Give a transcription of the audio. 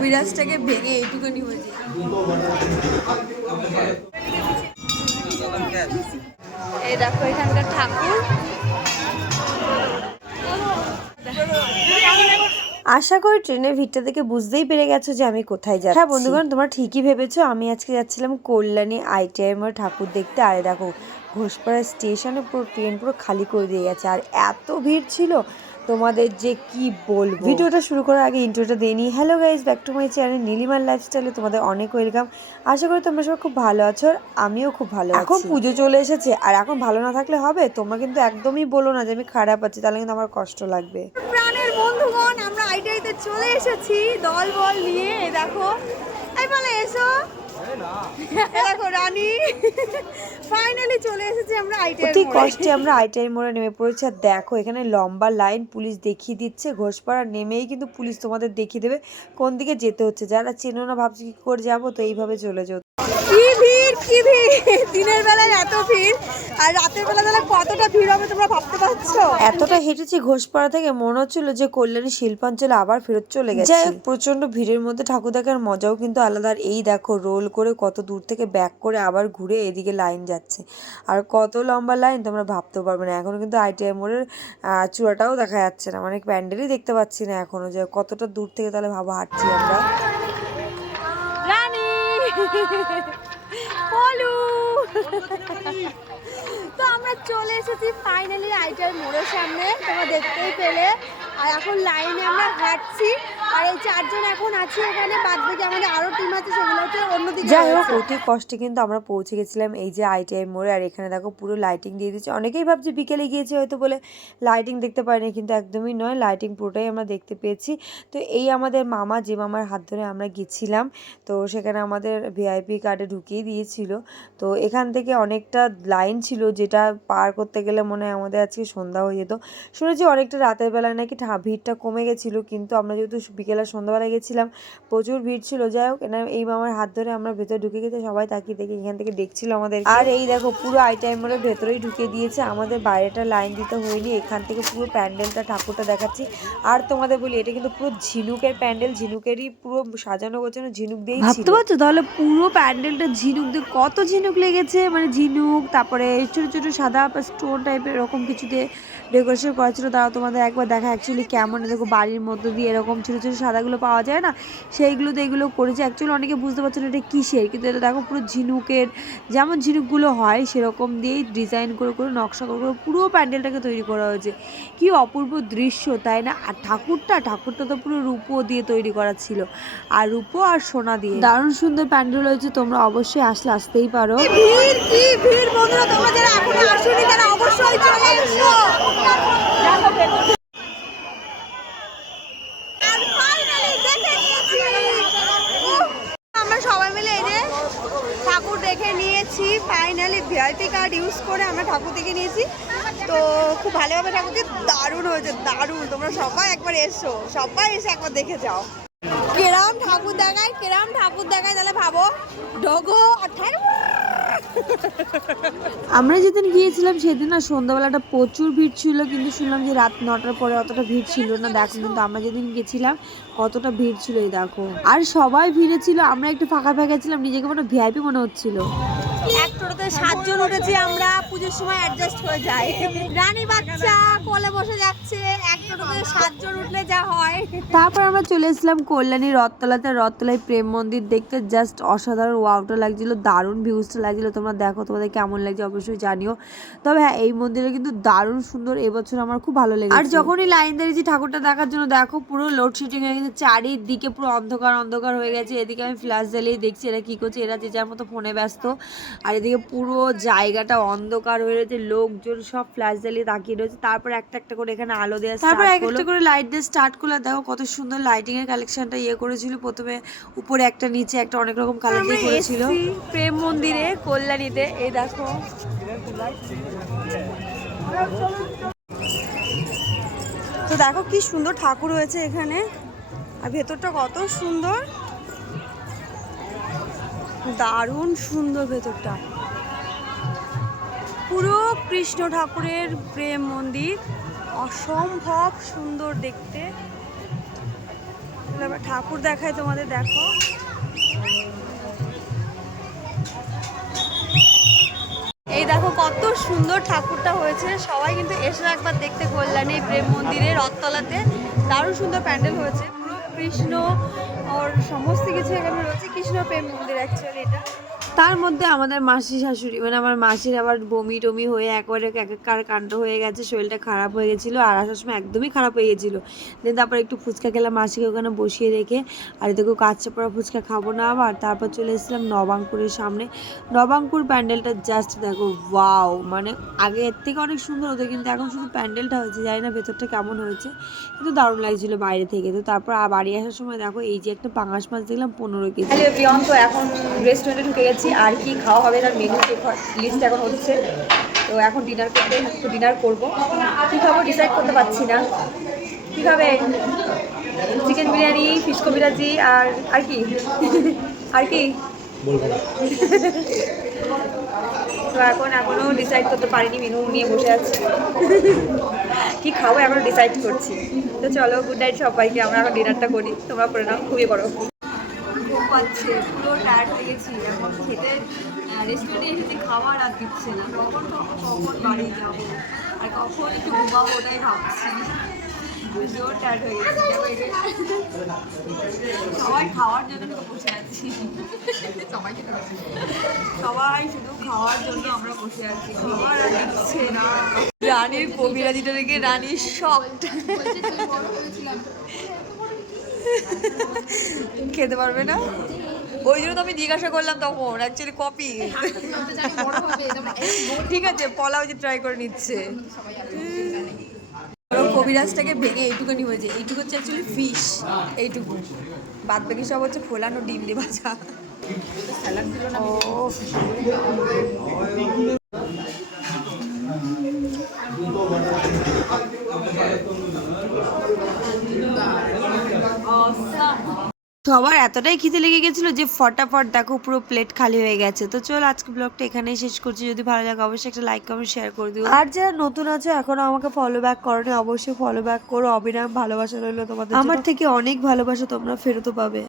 কবিরাজটাকে ভেঙে এইটুকুনি হয়েছে। এই দেখো এখানকার ঠাকুর। আশা করি ট্রেনের ভিড়টা দেখে বুঝতেই পেরে গেছো যে আমি কোথায় যাচ্ছি। হ্যাঁ বন্ধুগণ, তোমরা ঠিকই ভেবেছো, আমি আজকে যাচ্ছিলাম কল্যাণী আইটিআইএমের ঠাকুর দেখতে। আরে দেখো, ঘোষপাড়া স্টেশনে, পুরো ট্রেন পুরো খালি করে দিয়ে গেছে। আর এত ভিড় ছিল তোমাদের যে কি বলব? ভিডিওটা শুরু করার আগে ইন্ট্রোটা দিয়ে নিই। Hello guys back to my channel নীলিমার লাইফস্টাইলে তোমাদের অনেক ওয়েলকাম আশা করি তোমরা সবাই খুব ভালো আছো আর আমিও খুব ভালো আছি। এখন পুজো চলে এসেছে আর এখন ভালো না থাকলে হবে? তোমরা কিন্তু একদমই বলো না যে আমি খারাপ আছি তাহলে কিন্তু আমার কষ্ট লাগবে। প্রাণের বন্ধুগণ আমরা আইটিআইতে চলে এসেছি দল বল নিয়ে দেখো। এই বলে এসো। এই দেখো রানী। ফাইনালি চলে এসেছি আমরা আইটিআই অতি কষ্টে আমরা আইটিআই মোড়ে নেমে পড়েছি। আর দেখো এখানে লম্বা লাইন পুলিশ দেখিয়ে দিচ্ছে। ঘোষপাড়া নেমেই কিন্তু পুলিশ তোমাদের দেখিয়ে দেবে কোন দিকে যেতে হচ্ছে। যারা চেনো না ভাবছি কি করে যাব তো এইভাবে চলে যেত কি ভিড় কি ভিড়? দিনের বেলায় এত ভিড়। আর রাতের বেলা তাহলে কতটা ভিড় হবে তোমরা ভাবতে পারছ? এতটা হেঁটেছি ঘোষপাড়া থেকে মনে হচ্ছিল যে কল্যাণী শিল্পাঞ্চলে আবার ফেরত চলে গেছে। যাই প্রচণ্ড ভিড়ের মধ্যে ঠাকুর দেখার মজাও কিন্তু আলাদা। আর এই দেখো রোল করে কত দূর থেকে ব্যাক করে আবার ঘুরে এদিকে লাইন যাচ্ছে। আর কত লম্বা লাইন তোমরা ভাবতেও পারবে না। এখনও কিন্তু আইটিআই মোড়ের চূড়াটাও দেখা যাচ্ছে না। মানে প্যান্ডেলই দেখতে পাচ্ছি না এখনও। যে কতটা দূর থেকে তাহলে ভাবো হাঁটছি আমরা। তো আমরা চলে এসেছি ফাইনালি আইটার মোড়ের সামনে, তোমরা দেখতেই পেলে। আর এখন লাইনে আমরা হাঁটছি। আর এই চারজন এখন আছি এখানে বাদ বাকি আমাদের আরও টিম আছে সেগুলো হচ্ছে অন্যদিকে যাই হোক অতি কষ্টে কিন্তু আমরা পৌঁছে গেছিলাম এই যে আইটিআই মোড়ে আর এখানে দেখো পুরো লাইটিং দিয়ে দিচ্ছে অনেকেই ভাবছে বিকেলে গিয়েছে হয়তো বলে লাইটিং দেখতে পারিনি কিন্তু একদমই নয় লাইটিং পুরোটাই আমরা দেখতে পেয়েছি। তো এই আমাদের মামা যে মামার হাত ধরে আমরা গেছিলাম তো সেখানে আমাদের ভিআইপি কার্ডে ঢুকিয়ে দিয়েছিল। তো এখান থেকে অনেকটা লাইন ছিল যেটা পার করতে গেলে মনে হয় আমাদের আজকে সন্ধ্যা হয়ে যেত। শুনেছি অনেকটা রাতের বেলায় নাকি ভিড়টা কমে গেছিল কিন্তু আমরা যেহেতু বিকেলে সন্ধ্যাবেলায় গেছিলাম প্রচুর ভিড় ছিল যাই হোক এনার এই মামার হাত ধরে আমরা ভেতরে ঢুকে গেছি সবাই তাকিয়ে দেখে এখান থেকে দেখছিল আমাদের আর এই দেখো পুরো আই টাইম টাইমের ভেতরেই ঢুকে দিয়েছে আমাদের বাইরেটা লাইন দিতে হয়নি এখান থেকে পুরো প্যান্ডেলটা ঠাকুরটা দেখাচ্ছি। আর তোমাদের বলি এটা কিন্তু পুরো ঝিনুকের প্যান্ডেল ঝিনুকেরই পুরো সাজানো গোছানো ঝিনুক দিয়েই ভাবতে পারছ? তাহলে পুরো প্যান্ডেলটা ঝিনুক দিয়ে কত ঝিনুক লেগেছে? মানে ঝিনুক তারপরে ছোট ছোট সাদা স্টোন টাইপের এরকম কিছু দিয়ে ডেকোরেশন করা ছিল তারা তোমাদের একবার দেখা অ্যাকচুয়ালি কেমন দেখো বাড়ির মধ্যে দিয়ে এরকম ছোট ছোট সাদাগুলো পাওয়া যায় না সেইগুলো দিয়ে এগুলো করেছে অ্যাকচুয়ালি অনেকে বুঝতে পারছে না এটা কিসের কিন্তু এটা দেখো পুরো ঝিনুকের যেমন ঝিনুকগুলো হয় সেরকম দিয়েই ডিজাইন করে করে নকশা করে করে পুরো প্যান্ডেলটাকে তৈরি করা হয়েছে। কি অপূর্ব দৃশ্য তাই না? আর ঠাকুরটা ঠাকুরটা তো পুরো রূপো দিয়ে তৈরি করা ছিল। আর রূপো আর সোনা দিয়ে। দারুণ সুন্দর প্যান্ডেল হয়েছে তোমরা অবশ্যই আসলে আসতেই পারো। ভিড় কি ভিড় বন্ধুরা তোমরা যারা এখনও আসোনি তারা অবশ্যই চলে এসো আর finally দেখে নিয়েছি। উহ, আমরা সবাই মিলে এই যে ঠাকুর দেখে নিয়েছি ফাইনালি ভিআইপি কার্ড ইউজ করে আমরা ঠাকুর দেখে নিয়েছি। তো খুব ভালোভাবে ঠাকুরকে দারুণ হয়েছে, দারুণ। তোমরা সবাই একবার এসো, সবাই এসে একবার দেখে যাও। কেরাম ঠাকুর দেখায় কেরাম ঠাকুর দেখায় তাহলে ভাবো। ডগো আর। আমরা যেদিন গিয়েছিলাম সেদিন না সন্ধ্যাবেলাটা প্রচুর ভিড় ছিল, কিন্তু শুনলাম যে রাত নটার পরে অতটা ভিড় ছিল না। দেখো, কিন্তু আমরা যেদিন গেছিলাম কতটা ভিড় ছিল এই দেখো। আর সবাই ভিড়ে ছিল, আমরা একটু ফাঁকা ফাঁকা ছিলাম, নিজেকে মনে ভিআইপি মনে হচ্ছিল। এক টোটোতে সাতজন উঠেছি আমরা পুজোর সময় অ্যাডজাস্ট হয়ে যায় রানী বাচ্চা কোলে বসে যাচ্ছে এক টোটোতে সাতজন উঠলে যা হয়। তারপর আমরা চলে এসেছিলাম কল্যাণী রথতলাতে। রথতলায় প্রেম মন্দির দেখতে জাস্ট অসাধারণ ওয়াওটা লাগছিল দারুণ ভিউজটা লাগছিল। তোমরা দেখো তোমাদের কেমন লাগছে অবশ্যই জানিও। তবে হ্যাঁ এই মন্দিরে কিন্তু দারুণ সুন্দর এবছর আমার খুব ভালো লেগেছে। আর যখনই লাইন দিয়েছি ঠাকুরটা দেখার জন্য দেখো পুরো লোডশেডিং হয়ে গেছে চারিদিকে পুরো অন্ধকার অন্ধকার হয়ে গেছে। এদিকে আমি ফ্ল্যাশ জ্বালিয়ে দেখছি এরা কি করছে এরা যে যার মতো ফোনে ব্যস্ত। আর এদিকে পুরো জায়গাটা অন্ধকার হয়ে রয়েছে লোকজন সব ফ্ল্যাশ জ্বালিয়ে তাকিয়ে রয়েছে। তারপর একটা একটা করে এখানে আলো দেওয়া তারপর এক একটা করে লাইট দিয়ে স্টার্ট করলে। দেখো কত সুন্দর লাইটিং এর কালেকশনটা ইয়ে করেছিল। প্রথমে উপরে একটা নিচে একটা অনেক রকম কালার দিয়ে করেছিল। প্রেম মন্দিরে কল্যাণীতে। এই দেখো। তো দেখো কি সুন্দর ঠাকুর হয়েছে এখানে। আর ভেতরটা কত সুন্দর। দারুণ সুন্দর ভেতরটা। পুরো কৃষ্ণ ঠাকুরের প্রেম মন্দির, অসম্ভব সুন্দর দেখতে। এবার ঠাকুর দেখায় তোমাদের দেখো। এই দেখো কত সুন্দর ঠাকুরটা হয়েছে। সবাই কিন্তু এসে একবার দেখতে কল্যাণী প্রেম মন্দিরের রথতলাতে। দারুণ সুন্দর প্যান্ডেল হয়েছে। কৃষ্ণ ওর সমস্ত কিছু এখানে রয়েছে। কৃষ্ণ প্রেম মন্দির অ্যাকচুয়ালি এটা। তার মধ্যে আমাদের মাসি শাশুড়ি মানে আমার মাসির আবার বমি টমি হয়ে একবারে এক কার কাণ্ড হয়ে গেছে, শরীরটা খারাপ হয়ে গেছিল আর আসার সময় একদমই খারাপ হয়ে গেছিল। দেন তারপর একটু ফুচকা খেলাম, মাসিকে ওখানে বসিয়ে রেখে, আর এদিকে কাচ্চা পড়া ফুচকা খাব না আবার। তারপর চলে এসেছিলাম নবাঙ্কুরের সামনে। নবাঙ্কুর প্যান্ডেলটা জাস্ট দেখো ওয়াও মানে আগে এর থেকে অনেক সুন্দর হতো, কিন্তু এখন শুধু প্যান্ডেলটা হয়েছে, জানি না ভেতরটা কেমন হয়েছে, কিন্তু দারুণ লাগছিল বাইরে থেকে। তো তারপর বাড়ি আসার সময় দেখো, এই যে একটা পাঙাশ মাছ দেখলাম, পনেরো কেজি। তো এখন রেস্টুরেন্টে ঢুকে গেছি। আর কি খাওয়া হবে তার মেনু লিস্ট এখন হচ্ছে। তো এখন ডিনার করতে, একটু ডিনার করব। কী খাব ডিসাইড করতে পারছি না। কী খাবে? চিকেন বিরিয়ানি ফিশ কবিরাজি আর আর কি? আর কি? তো এখন এখনও ডিসাইড করতে পারিনি মেনু নিয়ে বসে আছি। কি খাব এখনও ডিসাইড করছি। তো চলো গুড নাইট সবাইকে, আমরা এখন ডিনারটা করি। তোমরা করে নাও খুবই ঘুম পাচ্ছে পুরো টায়ার্ড হয়ে গেছি। এখন খেতে রেস্টুরেন্টে এসেছি খাবার আর দিচ্ছে না কখন কখন বাড়ি যাব? আর কখন একটু ঘুমাবো ওটাই ভাবছি। জোর টায়ার্ড হয়ে গেছি। সবাই খাওয়ার জন্য তো বসে আছি। সবাই সবাই শুধু খাওয়ার জন্য আমরা বসে আছি। খাবার আর দিচ্ছে না। রানীর কবিরাজিটা দেখে রানীর শখ খেতে পারবে না? ওই জন্য তো আমি জিজ্ঞাসা করলাম তখন অ্যাকচুয়ালি কপি ঠিক আছে, পলাও যে ট্রাই করে নিচ্ছে। কবিরাজটাকে ভেঙে এইটুকুনি হয়েছে, এইটুকু হচ্ছে অ্যাকচুয়ালি ফিশ এইটুকু। বাদ বাকি সব হচ্ছে ফোলানো ডিম দিয়ে ভাজা। স্যালাড সবার এতটাই খিদে লেগে গেছিল যে ফটাফট দেখো পুরো প্লেট খালি হয়ে গেছে। তো চল আজকে ব্লগটা এখানেই শেষ করছি। যদি ভালো লাগে অবশ্যই একটা লাইক কমেন্ট শেয়ার করে দিও। আর যারা নতুন আছো এখনও আমাকে ফলো ব্যাক করনি অবশ্যই ফলো ব্যাক করো। অবিরাম ভালোবাসা রইল তোমাদের আমার থেকে অনেক ভালোবাসা তোমরা ফেরতও পাবে।